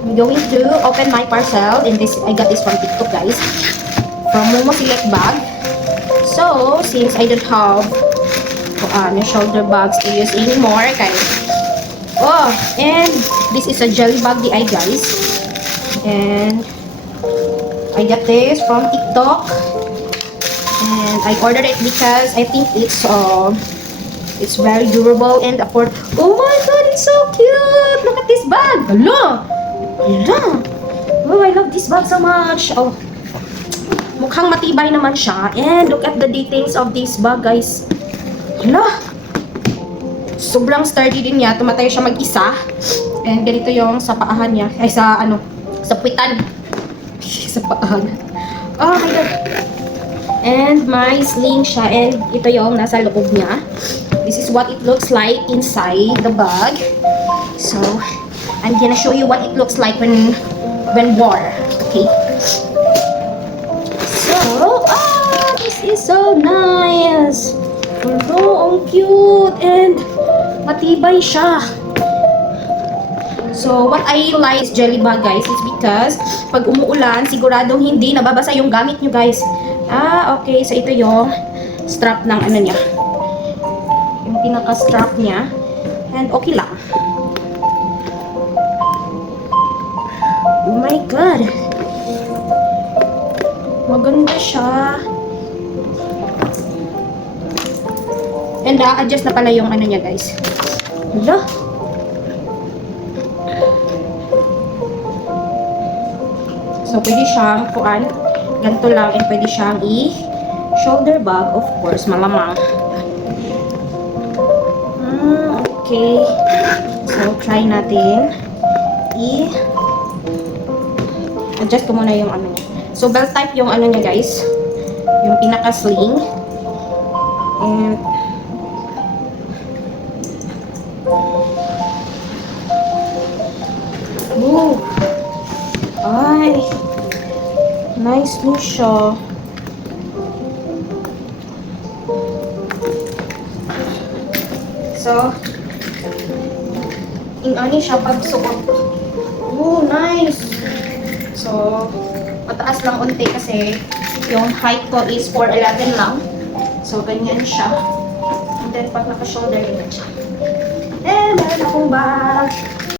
I'm going to open my parcel, and this I got this from TikTok, guys, from Momo Select Bag. So since I don't have shoulder bags to use anymore, guys. Oh, and this is a jelly bag DI, guys, and I got this from TikTok, and I ordered it because I think it's very durable and afford. Oh my god, it's so cute! Look at this bag! Hello! Hello! Oh, I love this bag so much. Oh, mukhang matibay naman siya. And look at the details of this bag, guys. Hello! Sobrang sturdy din niya. Tumatay siya mag-isa. And ganito yung sa paahan niya. Ay, sa puwitan. Sa paahan. Oh my god. And may sling siya. And ito yung nasa loob niya. This is what it looks like inside the bag. So, I'm gonna show you what it looks like when worn. Okay. So, this is so nice. Hello, ang cute. And matibay siya. So, what I like is jelly bag, guys, is because pag umuulan, siguradong hindi nababasa yung gamit nyo, guys. Okay. So, ito yung strap ng ano niya. Yung pinaka-strap niya. And okay lang. Oh my god. Maganda siya. And adjust na pala yung ano niya, guys. Hala. So, pwede siyang kuan. Ganito lang. And pwede siyang shoulder bag, of course. Malamang. Okay. So, try natin. Adjust ko muna yung ano niya. So, belt type yung ano niya, guys. Yung pinaka-sling. And oh, ay, nice din siya. So, ingani siya pag suot. Oh, nice. So, mataas lang unti kasi yung height ko is 4'11 lang. So, ganyan siya. And then, pag naka-shoulder, ganyan siya. Eh, meron akong bag.